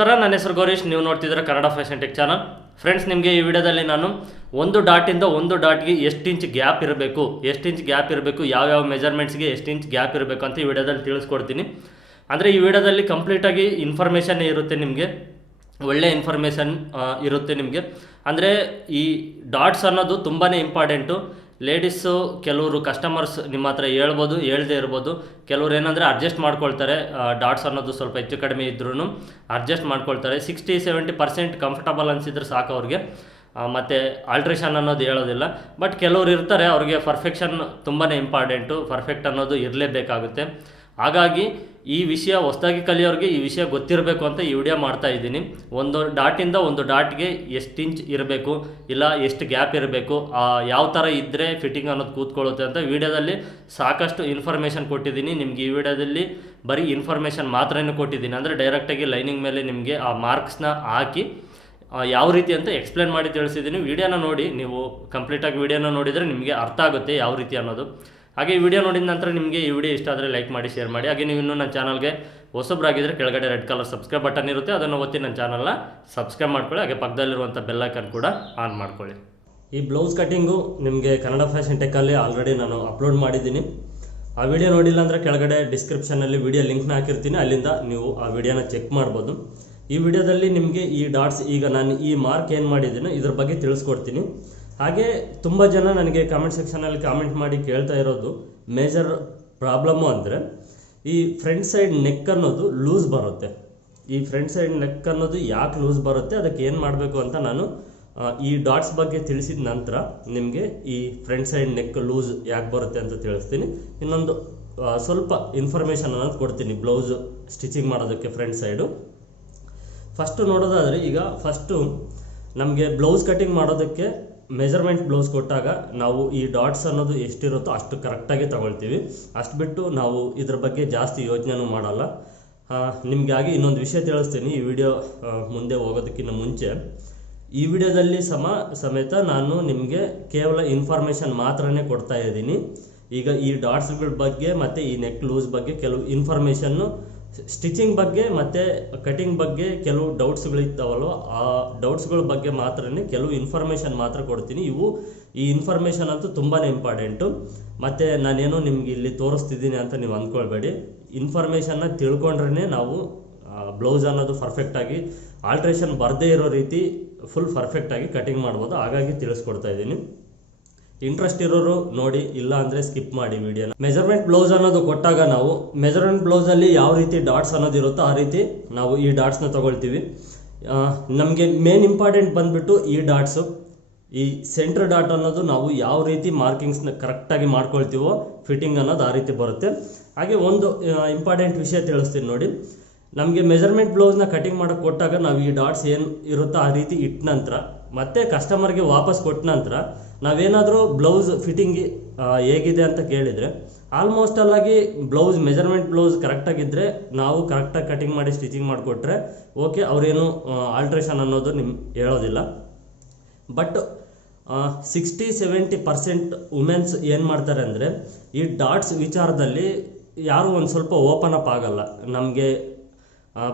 ನಮಸ್ಕಾರ, ನನ್ನ ಹೆಸರು ಗೌರೀಶ್. ನೀವು ನೋಡ್ತಿದ್ರೆ Kannada fashion tech channel. Friends, ನಿಮಗೆ ಈ ವಿಡಿಯೋದಲ್ಲಿ ನಾನು ಒಂದು ಡಾಟಿಂದ ಒಂದು ಡಾಟ್ಗೆ ಎಷ್ಟು ಇಂಚ್ ಗ್ಯಾಪ್ ಇರಬೇಕು, ಯಾವ್ಯಾವ ಮೆಜರ್ಮೆಂಟ್ಸ್ಗೆ ಎಷ್ಟು ಇಂಚ್ ಗ್ಯಾಪ್ ಇರಬೇಕು ಅಂತ ಈ ವಿಡಿಯೋದಲ್ಲಿ ತಿಳಿಸ್ಕೊಡ್ತೀನಿ. ಅಂದರೆ ಈ ವಿಡಿಯೋದಲ್ಲಿ ಕಂಪ್ಲೀಟಾಗಿ ಇನ್ಫಾರ್ಮೇಷನ್ ಇರುತ್ತೆ, ನಿಮಗೆ ಒಳ್ಳೆ ಇನ್ಫಾರ್ಮೇಷನ್ ಇರುತ್ತೆ ನಿಮಗೆ. ಅಂದರೆ ಈ ಡಾಟ್ಸ್ ಅನ್ನೋದು ತುಂಬಾ ಇಂಪಾರ್ಟೆಂಟು. ಲೇಡೀಸು ಕೆಲವರು ಕಸ್ಟಮರ್ಸ್ ನಿಮ್ಮ ಹತ್ರ ಹೇಳ್ದೇ ಇರ್ಬೋದು. ಕೆಲವ್ರು ಏನಂದರೆ ಅಡ್ಜಸ್ಟ್ ಮಾಡ್ಕೊಳ್ತಾರೆ, ಡಾಟ್ಸ್ ಅನ್ನೋದು ಸ್ವಲ್ಪ ಹೆಚ್ಚು ಕಡಿಮೆ ಇದ್ರೂ ಅಡ್ಜಸ್ಟ್ ಮಾಡ್ಕೊಳ್ತಾರೆ. 60-70% ಕಂಫರ್ಟಬಲ್ ಅನಿಸಿದ್ರೆ ಸಾಕು ಅವ್ರಿಗೆ, ಮತ್ತು ಆಲ್ಟ್ರೇಷನ್ ಅನ್ನೋದು ಹೇಳೋದಿಲ್ಲ. ಬಟ್ ಕೆಲವ್ರು ಇರ್ತಾರೆ, ಅವ್ರಿಗೆ ಪರ್ಫೆಕ್ಷನ್ ತುಂಬಾ ಇಂಪಾರ್ಟೆಂಟು, ಪರ್ಫೆಕ್ಟ್ ಅನ್ನೋದು ಇರಲೇಬೇಕಾಗುತ್ತೆ. ಹಾಗಾಗಿ ಈ ವಿಷಯ ಹೊಸದಾಗಿ ಕಲಿಯೋರಿಗೆ ಈ ವಿಷಯ ಗೊತ್ತಿರಬೇಕು ಅಂತ ಈ ವಿಡಿಯೋ ಮಾಡ್ತಾ ಇದ್ದೀನಿ. ಒಂದು ಡಾಟಿಂದ ಒಂದು ಡಾಟ್ಗೆ ಎಷ್ಟು ಇಂಚ್ ಇರಬೇಕು, ಇಲ್ಲ ಎಷ್ಟು ಗ್ಯಾಪ್ ಇರಬೇಕು, ಯಾವ ಥರ ಇದ್ದರೆ ಫಿಟ್ಟಿಂಗ್ ಅನ್ನೋದು ಕೂತ್ಕೊಳ್ಳುತ್ತೆ ಅಂತ ವಿಡಿಯೋದಲ್ಲಿ ಸಾಕಷ್ಟು ಇನ್ಫಾರ್ಮೇಷನ್ ಕೊಟ್ಟಿದ್ದೀನಿ. ನಿಮಗೆ ಈ ವಿಡಿಯೋದಲ್ಲಿ ಬರೀ ಇನ್ಫಾರ್ಮೇಷನ್ ಮಾತ್ರನೇ ಕೊಟ್ಟಿದ್ದೀನಿ. ಅಂದರೆ ಡೈರೆಕ್ಟಾಗಿ ಲೈನಿಂಗ್ ಮೇಲೆ ನಿಮಗೆ ಆ ಮಾರ್ಕ್ಸ್ನ ಹಾಕಿ ಯಾವ ರೀತಿ ಅಂತ ಎಕ್ಸ್ಪ್ಲೇನ್ ಮಾಡಿ ತಿಳಿಸಿದ್ದೀನಿ. ವಿಡಿಯೋನ ನೋಡಿ, ನೀವು ಕಂಪ್ಲೀಟಾಗಿ ವಿಡಿಯೋನ ನೋಡಿದರೆ ನಿಮಗೆ ಅರ್ಥ ಆಗುತ್ತೆ ಯಾವ ರೀತಿ ಅನ್ನೋದು. ಹಾಗೆ ಈ ವಿಡಿಯೋ ನೋಡಿದ ನಂತರ ನಿಮಗೆ ಈ ವಿಡಿಯೋ ಇಷ್ಟ ಆದರೆ ಲೈಕ್ ಮಾಡಿ, ಶೇರ್ ಮಾಡಿ. ಹಾಗೆ ನೀವು ಇನ್ನೂ ನನ್ನ ಚಾನಲ್ಗೆ ಹೊಸಬ್ರಾಗಿದ್ದರೆ ಕೆಳಗಡೆ ರೆಡ್ ಕಲರ್ ಸಬ್ಸ್ಕ್ರೈಬ್ ಬಟನ್ ಇರುತ್ತೆ, ಅದನ್ನು ಒತ್ತಿ ನನ್ನ ಚಾನಲ್ನ ಸಬ್ಸ್ಕ್ರೈಬ್ ಮಾಡ್ಕೊಳ್ಳಿ. ಹಾಗೆ ಪಕ್ಕದಲ್ಲಿರುವಂಥ ಬೆಲ್ ಐಕಾನ್ ಕೂಡ ಆನ್ ಮಾಡ್ಕೊಳ್ಳಿ. ಈ ಬ್ಲೌಸ್ ಕಟ್ಟಿಂಗು ನಿಮಗೆ ಕನ್ನಡ ಫ್ಯಾಷನ್ ಟೆಕ್ಕಲ್ಲಿ ಆಲ್ರೆಡಿ ನಾನು ಅಪ್ಲೋಡ್ ಮಾಡಿದ್ದೀನಿ. ಆ ವಿಡಿಯೋ ನೋಡಿಲ್ಲ ಅಂದರೆ ಕೆಳಗಡೆ ಡಿಸ್ಕ್ರಿಪ್ಷನಲ್ಲಿ ವಿಡಿಯೋ ಲಿಂಕ್ನ ಹಾಕಿರ್ತೀನಿ, ಅಲ್ಲಿಂದ ನೀವು ಆ ವಿಡಿಯೋನ ಚೆಕ್ ಮಾಡ್ಬೋದು. ಈ ವಿಡಿಯೋದಲ್ಲಿ ನಿಮಗೆ ಈ ಡಾಟ್ಸ್, ಈಗ ನಾನು ಈ ಮಾರ್ಕ್ ಏನು ಮಾಡಿದ್ದೀನೋ ಇದ್ರ ಬಗ್ಗೆ ತಿಳಿಸ್ಕೊಡ್ತೀನಿ. ಹಾಗೆ ತುಂಬ ಜನ ನನಗೆ ಕಾಮೆಂಟ್ ಸೆಕ್ಷನಲ್ಲಿ ಕಾಮೆಂಟ್ ಮಾಡಿ ಕೇಳ್ತಾ ಇರೋದು ಮೇಜರ್ ಪ್ರಾಬ್ಲಮ್ಮು ಅಂದರೆ ಈ ಫ್ರಂಟ್ ಸೈಡ್ ನೆಕ್ ಅನ್ನೋದು ಲೂಸ್ ಬರುತ್ತೆ. ಈ ಫ್ರಂಟ್ ಸೈಡ್ ನೆಕ್ ಅನ್ನೋದು ಯಾಕೆ ಲೂಸ್ ಬರುತ್ತೆ, ಅದಕ್ಕೆ ಏನು ಮಾಡಬೇಕು ಅಂತ ನಾನು ಈ ಡಾಟ್ಸ್ ಬಗ್ಗೆ ತಿಳಿಸಿದ ನಂತರ ನಿಮಗೆ ಈ ಫ್ರಂಟ್ ಸೈಡ್ ನೆಕ್ ಲೂಸ್ ಯಾಕೆ ಬರುತ್ತೆ ಅಂತ ತಿಳಿಸ್ತೀನಿ. ಇನ್ನೊಂದು ಸ್ವಲ್ಪ ಇನ್ಫಾರ್ಮೇಷನ್ ಅನ್ನೋದು ಕೊಡ್ತೀನಿ ಬ್ಲೌಸ್ ಸ್ಟಿಚಿಂಗ್ ಮಾಡೋದಕ್ಕೆ ಫ್ರಂಟ್ ಸೈಡು. ಫಸ್ಟು ನೋಡೋದಾದರೆ, ಈಗ ಫಸ್ಟು ನಮಗೆ ಬ್ಲೌಸ್ ಕಟಿಂಗ್ ಮಾಡೋದಕ್ಕೆ ಮೆಜರ್ಮೆಂಟ್ ಬ್ಲೌಸ್ ಕೊಟ್ಟಾಗ ನಾವು ಈ ಡಾಟ್ಸ್ ಅನ್ನೋದು ಎಷ್ಟಿರುತ್ತೋ ಅಷ್ಟು ಕರೆಕ್ಟಾಗಿ ತಗೊಳ್ತೀವಿ. ಅಷ್ಟು ಬಿಟ್ಟು ನಾವು ಇದ್ರ ಬಗ್ಗೆ ಜಾಸ್ತಿ ಯೋಚನೆನೂ ಮಾಡಲ್ಲ. ನಿಮಗಾಗಿ ಇನ್ನೊಂದು ವಿಷಯ ತಿಳಿಸ್ತೀನಿ ಈ ವಿಡಿಯೋ ಮುಂದೆ ಹೋಗೋದಕ್ಕಿಂತ ಮುಂಚೆ. ಈ ವಿಡಿಯೋದಲ್ಲಿ ಸಮೇತ ನಾನು ನಿಮಗೆ ಕೇವಲ ಇನ್ಫಾರ್ಮೇಷನ್ ಮಾತ್ರನೇ ಕೊಡ್ತಾ ಇದ್ದೀನಿ. ಈಗ ಈ ಡಾಟ್ಸ್ಗಳ ಬಗ್ಗೆ ಮತ್ತು ಈ ನೆಕ್ ಲೂಸ್ ಬಗ್ಗೆ ಕೆಲವು ಇನ್ಫಾರ್ಮೇಷನ್ನು, ಸ್ಟಿಚಿಂಗ್ ಬಗ್ಗೆ ಮತ್ತು ಕಟಿಂಗ್ ಬಗ್ಗೆ ಕೆಲವು ಡೌಟ್ಸ್ಗಳಿರ್ತಾವಲ್ವ, ಆ ಡೌಟ್ಸ್ಗಳ ಬಗ್ಗೆ ಮಾತ್ರನೇ ಕೆಲವು ಇನ್ಫಾರ್ಮೇಷನ್ ಮಾತ್ರ ಕೊಡ್ತೀನಿ. ಈ ಇನ್ಫಾರ್ಮೇಷನ್ ಅಂತೂ ತುಂಬಾ ಇಂಪಾರ್ಟೆಂಟು. ಮತ್ತು ನಾನೇನೋ ನಿಮ್ಗೆ ಇಲ್ಲಿ ತೋರಿಸ್ತಿದ್ದೀನಿ ಅಂತ ನೀವು ಅಂದ್ಕೊಳ್ಬೇಡಿ. ಇನ್ಫಾರ್ಮೇಷನ್ನ ತಿಳ್ಕೊಂಡ್ರೇ ನಾವು ಬ್ಲೌಸ್ ಅನ್ನೋದು ಪರ್ಫೆಕ್ಟಾಗಿ ಆಲ್ಟ್ರೇಷನ್ ಬರದೇ ಇರೋ ರೀತಿ ಫುಲ್ ಪರ್ಫೆಕ್ಟಾಗಿ ಕಟಿಂಗ್ ಮಾಡ್ಬೋದು. ಹಾಗಾಗಿ ತಿಳಿಸ್ಕೊಡ್ತಾ ಇದ್ದೀನಿ. ಇಂಟ್ರೆಸ್ಟ್ ಇರೋರು ನೋಡಿ, ಇಲ್ಲ ಅಂದರೆ ಸ್ಕಿಪ್ ಮಾಡಿ ವಿಡಿಯೋನ. ಮೆಜರ್ಮೆಂಟ್ ಬ್ಲೌಸ್ ಅನ್ನೋದು ಕೊಟ್ಟಾಗ ನಾವು ಮೆಜರ್ಮೆಂಟ್ ಬ್ಲೌಸಲ್ಲಿ ಯಾವ ರೀತಿ ಡಾಟ್ಸ್ ಅನ್ನೋದು ಇರುತ್ತೋ ಆ ರೀತಿ ನಾವು ಈ ಡಾಟ್ಸ್ನ ತೊಗೊಳ್ತೀವಿ. ನಮಗೆ ಮೇನ್ ಇಂಪಾರ್ಟೆಂಟ್ ಬಂದುಬಿಟ್ಟು ಈ ಡಾಟ್ಸು, ಈ ಸೆಂಟ್ರ್ ಡಾಟ್ ಅನ್ನೋದು ನಾವು ಯಾವ ರೀತಿ ಮಾರ್ಕಿಂಗ್ಸ್ನ ಕರೆಕ್ಟಾಗಿ ಮಾಡ್ಕೊಳ್ತೀವೋ ಫಿಟ್ಟಿಂಗ್ ಅನ್ನೋದು ಆ ರೀತಿ ಬರುತ್ತೆ. ಹಾಗೆ ಒಂದು ಇಂಪಾರ್ಟೆಂಟ್ ವಿಷಯ ತಿಳಿಸ್ತೀನಿ ನೋಡಿ. ನಮಗೆ ಮೆಜರ್ಮೆಂಟ್ ಬ್ಲೌಸ್ನ ಕಟಿಂಗ್ ಮಾಡೋಕ್ಕೆ ಕೊಟ್ಟಾಗ ನಾವು ಈ ಡಾಟ್ಸ್ ಏನು ಇರುತ್ತೋ ಆ ರೀತಿ ಇಟ್ಟ ನಂತರ ಮತ್ತೆ ಕಸ್ಟಮರ್ಗೆ ವಾಪಸ್ ಕೊಟ್ಟ ನಂತರ ನಾವೇನಾದರೂ ಬ್ಲೌಸ್ ಫಿಟ್ಟಿಂಗ್ ಹೇಗಿದೆ ಅಂತ ಕೇಳಿದರೆ ಆಲ್ಮೋಸ್ಟ್ ಅಲ್ಲಾಗಿ ಬ್ಲೌಸ್ ಮೆಜರ್ಮೆಂಟ್ ಬ್ಲೌಸ್ ಕರೆಕ್ಟಾಗಿದ್ದರೆ ನಾವು ಕರೆಕ್ಟಾಗಿ ಕಟಿಂಗ್ ಮಾಡಿ ಸ್ಟಿಚಿಂಗ್ ಮಾಡಿಕೊಟ್ರೆ ಓಕೆ, ಅವರೇನು ಆಲ್ಟ್ರೇಷನ್ ಅನ್ನೋದು ಹೇಳೋದಿಲ್ಲ. ಬಟ್ 60-70% ವುಮೆನ್ಸ್ ಏನು ಮಾಡ್ತಾರೆ ಅಂದರೆ ಈ ಡಾಟ್ಸ್ ವಿಚಾರದಲ್ಲಿ ಯಾರೂ ಒಂದು ಸ್ವಲ್ಪ ಓಪನ್ ಅಪ್ ಆಗಲ್ಲ. ನಮಗೆ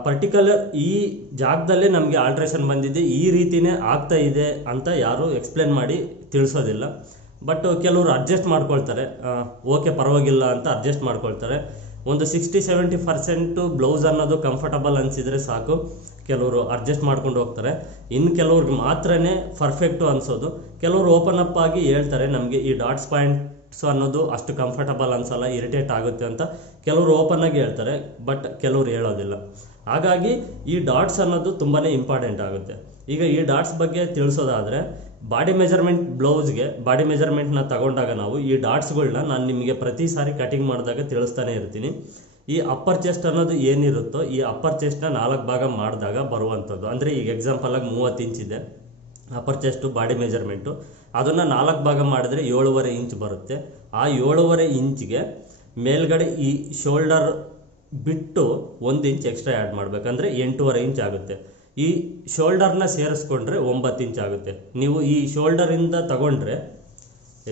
ಪರ್ಟಿಕ್ಯುಲರ್ ಈ ಜಾಗದಲ್ಲೇ ನಮಗೆ ಆಲ್ಟ್ರೇಷನ್ ಬಂದಿದೆ, ಈ ರೀತಿಯೇ ಆಗ್ತಾ ಇದೆ ಅಂತ ಯಾರೂ ಎಕ್ಸ್ಪ್ಲೇನ್ ಮಾಡಿ ತಿಳಿಸೋದಿಲ್ಲ. ಬಟ್ ಕೆಲವರು ಅಡ್ಜಸ್ಟ್ ಮಾಡ್ಕೊಳ್ತಾರೆ, ಓಕೆ ಪರವಾಗಿಲ್ಲ ಅಂತ ಅಡ್ಜಸ್ಟ್ ಮಾಡ್ಕೊಳ್ತಾರೆ. ಒಂದು 60-70% ಬ್ಲೌಸ್ ಅನ್ನೋದು ಕಂಫರ್ಟಬಲ್ ಅನಿಸಿದರೆ ಸಾಕು, ಕೆಲವರು ಅಡ್ಜಸ್ಟ್ ಮಾಡ್ಕೊಂಡು ಹೋಗ್ತಾರೆ. ಇನ್ನು ಕೆಲವ್ರಿಗೆ ಮಾತ್ರನೇ ಪರ್ಫೆಕ್ಟು ಅನಿಸೋದು. ಕೆಲವರು ಓಪನ್ ಅಪ್ ಆಗಿ ಹೇಳ್ತಾರೆ, ನಮಗೆ ಈ ಡಾಟ್ಸ್ ಪಾಯಿಂಟ್ಸ್ ಅನ್ನೋದು ಅಷ್ಟು ಕಂಫರ್ಟಬಲ್ ಅನಿಸಲ್ಲ, ಇರಿಟೇಟ್ ಆಗುತ್ತೆ ಅಂತ ಕೆಲವರು ಓಪನ್ ಆಗಿ ಹೇಳ್ತಾರೆ. ಬಟ್ ಕೆಲವರು ಹೇಳೋದಿಲ್ಲ. ಹಾಗಾಗಿ ಈ ಡಾಟ್ಸ್ ಅನ್ನೋದು ತುಂಬಾ ಇಂಪಾರ್ಟೆಂಟ್ ಆಗುತ್ತೆ. ಈಗ ಈ ಡಾಟ್ಸ್ ಬಗ್ಗೆ ತಿಳಿಸೋದಾದರೆ, ಬಾಡಿ ಮೆಜರ್ಮೆಂಟ್ ಬ್ಲೌಸ್ಗೆ ಬಾಡಿ ಮೆಜರ್ಮೆಂಟ್ನ ತಗೊಂಡಾಗ ನಾವು ಈ ಡಾಟ್ಸ್ಗಳನ್ನ ನಾನು ನಿಮಗೆ ಪ್ರತಿ ಸಾರಿ ಕಟಿಂಗ್ ಮಾಡಿದಾಗ ತಿಳಿಸ್ತಾನೆ ಇರ್ತೀನಿ. ಈ ಅಪ್ಪರ್ ಚೆಸ್ಟ್ ಅನ್ನೋದು ಏನಿರುತ್ತೋ ಈ ಅಪ್ಪರ್ ಚೆಸ್ಟ್ನ 4 ಭಾಗ ಮಾಡಿದಾಗ ಬರುವಂಥದ್ದು. ಅಂದರೆ ಈಗ ಎಕ್ಸಾಂಪಲಾಗಿ 30 ಇಂಚ್ ಇದೆ ಅಪ್ಪರ್ ಚೆಸ್ಟು ಬಾಡಿ ಮೆಜರ್ಮೆಂಟು, ಅದನ್ನು 4 ಭಾಗ ಮಾಡಿದ್ರೆ 7.5 ಇಂಚ್ ಬರುತ್ತೆ. ಆ 7.5 ಇಂಚ್ಗೆ ಮೇಲ್ಗಡೆ ಈ ಶೋಲ್ಡರ್ ಬಿಟ್ಟು 1 ಇಂಚ್ ಎಕ್ಸ್ಟ್ರಾ ಆ್ಯಡ್ ಮಾಡಬೇಕಂದ್ರೆ 8.5 ಇಂಚ್ ಆಗುತ್ತೆ. ಈ ಶೋಲ್ಡರ್ನ ಸೇರಿಸ್ಕೊಂಡ್ರೆ 9 ಇಂಚ್ ಆಗುತ್ತೆ. ನೀವು ಈ ಶೋಲ್ಡರಿಂದ ತಗೊಂಡ್ರೆ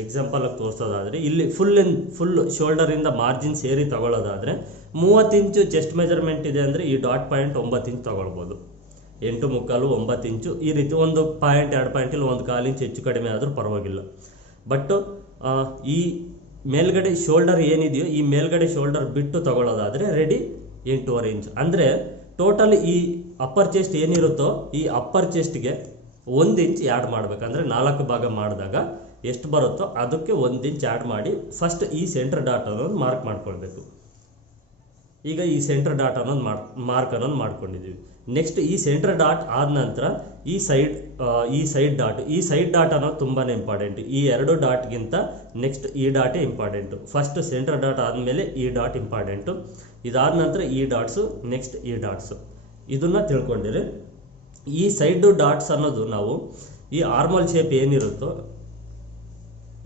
ಎಕ್ಸಾಂಪಲಾಗಿ ತೋರಿಸೋದಾದರೆ ಇಲ್ಲಿ ಫುಲ್ ಶೋಲ್ಡರಿಂದ ಮಾರ್ಜಿನ್ ಸೇರಿ ತಗೊಳ್ಳೋದಾದರೆ 30 ಇಂಚು ಚೆಸ್ಟ್ ಮೆಜರ್ಮೆಂಟ್ ಇದೆ ಅಂದರೆ ಈ ಡಾಟ್ ಪಾಯಿಂಟ್ 9 ಇಂಚ್ ತೊಗೊಳ್ಬೋದು. 8 ಮುಕ್ಕಾಲು 9 ಇಂಚು ಈ ರೀತಿ 1 ಪಾಯಿಂಟ್ 2 ಪಾಯಿಂಟ್ ಇಲ್ಲ 1 ಕಾಲು ಇಂಚ್ ಹೆಚ್ಚು ಕಡಿಮೆ ಆದರೂ ಪರವಾಗಿಲ್ಲ. ಬಟ್ ಈ ಮೇಲ್ಗಡೆ ಶೋಲ್ಡರ್ ಏನಿದೆಯೋ ಈ ಮೇಲ್ಗಡೆ ಶೋಲ್ಡರ್ ಬಿಟ್ಟು ತಗೊಳ್ಳೋದಾದರೆ ರೆಡಿ 8.5 ಇಂಚ್. ಅಂದರೆ ಟೋಟಲ್ ಈ ಅಪ್ಪರ್ ಚೆಸ್ಟ್ ಏನಿರುತ್ತೋ ಈ ಅಪ್ಪರ್ ಚೆಸ್ಟ್ಗೆ 1 ಇಂಚ್ ಆ್ಯಡ್ ಮಾಡಬೇಕಂದ್ರೆ 4 ಭಾಗ ಮಾಡಿದಾಗ ಎಷ್ಟು ಬರುತ್ತೋ ಅದಕ್ಕೆ 1 ಇಂಚ್ ಆ್ಯಡ್ ಮಾಡಿ ಫಸ್ಟ್ ಈ ಸೆಂಟರ್ ಡಾಟ್ ಅನ್ನೋದು ಮಾರ್ಕ್ ಮಾಡ್ಕೊಳ್ಬೇಕು. ಈಗ ಈ ಸೆಂಟರ್ ಡಾಟ್ ಅನ್ನೋದು ಮಾರ್ಕ್ ಅನ್ನೋದು ಮಾಡ್ಕೊಂಡಿದ್ದೀವಿ. ನೆಕ್ಸ್ಟ್ ಈ ಸೆಂಟರ್ ಡಾಟ್ ಆದ ನಂತರ ಈ ಸೈಡ್ ಡಾಟ್ ಅನ್ನೋದು ತುಂಬಾ ಇಂಪಾರ್ಟೆಂಟ್. ಈ 2 ಡಾಟ್ಗಿಂತ ನೆಕ್ಸ್ಟ್ ಈ ಡಾಟೇ ಇಂಪಾರ್ಟೆಂಟು. ಫಸ್ಟ್ ಸೆಂಟರ್ ಡಾಟ್ ಆದಮೇಲೆ ಈ ಡಾಟ್ ಇಂಪಾರ್ಟೆಂಟು, ಇದಾದ ನಂತರ ಈ ಡಾಟ್ಸು, ನೆಕ್ಸ್ಟ್ ಈ ಡಾಟ್ಸು. ಇದನ್ನು ತಿಳ್ಕೊಂಡಿರಿ. ಈ ಸೈಡ್ ಡಾಟ್ಸ್ ಅನ್ನೋದು ನಾವು ಈ ಆರ್ಮಲ್ ಶೇಪ್ ಏನಿರುತ್ತೋ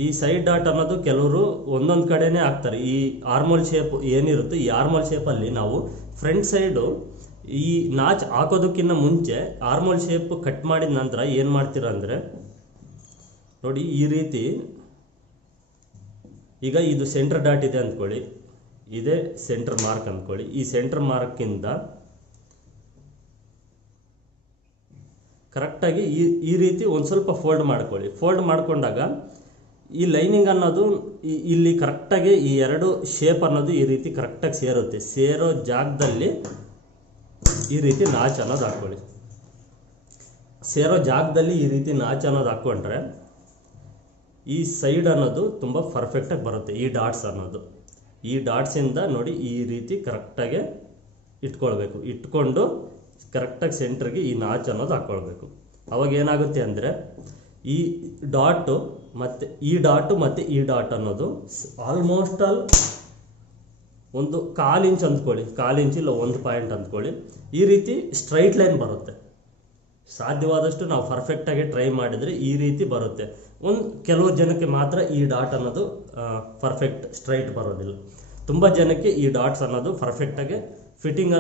ಈ ಸೈಡ್ ಡಾಟ್ ಅನ್ನೋದು ಕೆಲವರು ಒಂದೊಂದು ಕಡೆನೇ ಹಾಕ್ತಾರೆ. ಈ ಆರ್ಮಲ್ ಶೇಪ್ ಏನಿರುತ್ತೋ ಈ ಆರ್ಮಲ್ ಶೇಪಲ್ಲಿ ನಾವು ಫ್ರಂಟ್ ಸೈಡು ಈ ನಾಚ್ ಹಾಕೋದಕ್ಕಿಂತ ಮುಂಚೆ ಆರ್ಮಲ್ ಶೇಪ್ ಕಟ್ ಮಾಡಿದ ನಂತರ ಏನು ಮಾಡ್ತೀರ ಅಂದರೆ ನೋಡಿ ಈ ರೀತಿ. ಈಗ ಇದು ಸೆಂಟರ್ ಡಾಟ್ ಇದೆ ಅಂದ್ಕೊಳ್ಳಿ, ಇದೇ ಸೆಂಟರ್ ಮಾರ್ಕ್ ಅಂದ್ಕೊಳ್ಳಿ. ಈ ಸೆಂಟರ್ ಮಾರ್ಕಿಂದ ಕರೆಕ್ಟಾಗಿ ಈ ರೀತಿ ಒಂದು ಸ್ವಲ್ಪ ಫೋಲ್ಡ್ ಮಾಡ್ಕೊಳ್ಳಿ. ಫೋಲ್ಡ್ ಮಾಡ್ಕೊಂಡಾಗ ಈ ಲೈನಿಂಗ್ ಅನ್ನೋದು ಇಲ್ಲಿ ಕರೆಕ್ಟಾಗಿ ಈ 2 ಶೇಪ್ ಅನ್ನೋದು ಈ ರೀತಿ ಕರೆಕ್ಟಾಗಿ ಸೇರುತ್ತೆ. ಸೇರೋ ಜಾಗದಲ್ಲಿ ಈ ರೀತಿ ನಾಚ್ ಅನ್ನೋದು ಹಾಕ್ಕೊಳ್ಳಿ. ಸೇರೋ ಜಾಗದಲ್ಲಿ ಈ ರೀತಿ ನಾಚ್ ಅನ್ನೋದು ಹಾಕ್ಕೊಂಡ್ರೆ ಈ ಸೈಡ್ ಅನ್ನೋದು ತುಂಬ ಪರ್ಫೆಕ್ಟಾಗಿ ಬರುತ್ತೆ. ಈ ಡಾಟ್ಸ್ ಅನ್ನೋದು ಈ ಡಾಟ್ಸಿಂದ ನೋಡಿ ಈ ರೀತಿ ಕರೆಕ್ಟಾಗಿ ಇಟ್ಕೊಳ್ಬೇಕು. ಇಟ್ಕೊಂಡು ಕರೆಕ್ಟಾಗಿ ಸೆಂಟ್ರಿಗೆ ಈ ನಾಚ್ ಅನ್ನೋದು ಹಾಕ್ಕೊಳ್ಬೇಕು. ಅವಾಗ ಏನಾಗುತ್ತೆ ಅಂದರೆ ಈ ಡಾಟು ಮತ್ತು ಈ ಡಾಟ್ ಅನ್ನೋದು ಆಲ್ಮೋಸ್ಟ್ ಆಲ್ ಒಂದು 1/4 ಇಂಚ್ ಅಂದ್ಕೊಳ್ಳಿ, 1/4 ಇಂಚ್ ಇಲ್ಲ 1 ಪಾಯಿಂಟ್ ಅಂದ್ಕೊಳ್ಳಿ. ಈ ರೀತಿ ಸ್ಟ್ರೈಟ್ ಲೈನ್ ಬರುತ್ತೆ. ಸಾಧ್ಯವಾದಷ್ಟು ನಾವು ಪರ್ಫೆಕ್ಟಾಗಿ ಟ್ರೈ ಮಾಡಿದರೆ ಈ ರೀತಿ ಬರುತ್ತೆ. ಕೆಲವು ಜನಕ್ಕೆ ಮಾತ್ರ ಈ ಡಾಟ್ ಅನ್ನೋದು ಪರ್ಫೆಕ್ಟ್ ಸ್ಟ್ರೈಟ್ ಬರೋದಿಲ್ಲ. ತುಂಬ ಜನಕ್ಕೆ ಈ ಡಾಟ್ಸ್ ಅನ್ನೋದು ಪರ್ಫೆಕ್ಟಾಗಿ ಫಿಟ್ಟಿಂಗ್